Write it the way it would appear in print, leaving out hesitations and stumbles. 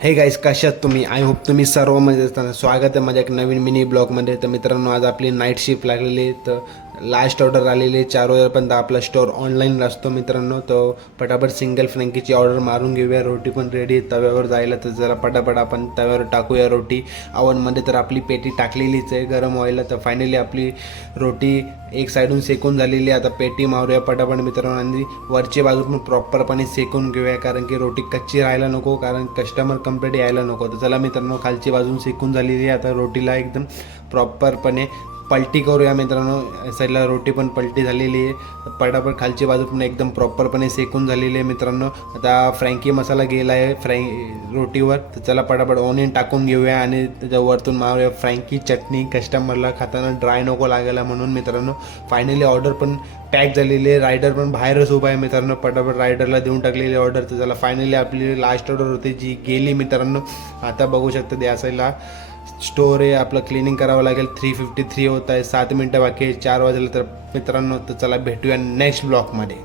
Hey guys, कशात तुम्ही? I hope तुम्ही सर्व मजेत असताना. स्वागत आहे माझ्या एक नवीन मिनी ब्लॉगमध्ये. तर मित्रांनो, आज आपली नाईट शिफ्ट लागलेली आहे. तर लास्ट ऑर्डर आलेली आहे. 4 वाजेपर्यंत आपला स्टोअर ऑनलाईन असतो मित्रांनो. तर पटापट सिंगल फ्रँकीची ऑर्डर मारून घेऊया. रोटी पण रेडी आहे तव्यावर जायला. तर जरा पटापट आपण तव्यावर टाकूया रोटी. ओव्हनमध्ये तर आपली पेटी टाकलेलीच आहे गरम व्हायला. तर फायनली आपली रोटी एक साईडून सेकून झालेली आहे. आता पेटी मारूया पटापट मित्रांनो, आणि वरची बाजू पण प्रॉपरपणे सेकून घेऊया, कारण की रोटी कच्ची राहायला नको, कारण कस्टमर कंप्लीट यायला नको. तर चला मित्रांनो, खालची बाजून सेकून झालेली आहे. आता रोटीला एकदम प्रॉपरपणे पलटी करूया मित्रांनो. साईडला रोटी पण पलटी झालेली आहे. पटापट खालची बाजू पण एकदम प्रॉपरपणे सेकून झालेली आहे मित्रांनो. आता फ्रँकी मसाला गेला आहे रोटीवर. तर चला पटापट ऑनियन टाकून घेऊया आणि त्याच्या वरतून मारूया फ्रँकी चटणी. कस्टमरला खाताना ड्राय नको लागायला म्हणून मित्रांनो. फायनली ऑर्डर पण पॅक झालेली आहे. रायडर पण बाहेरच उभा आहे मित्रांनो. पटापट रायडरला देऊन टाकलेली ऑर्डर. तर चला फायनली आपली लास्ट ऑर्डर होती जी गेली मित्रांनो. आता बघू शकता त्या साईडला स्टोअर आहे. आपलं क्लिनिंग करावं लागेल. 3:53 होत आहे. 7 मिनटं बाकी आहे 4 वाजले. तर मित्रांनो, तर चला भेटूया नेक्स्ट ब्लॉगमध्ये.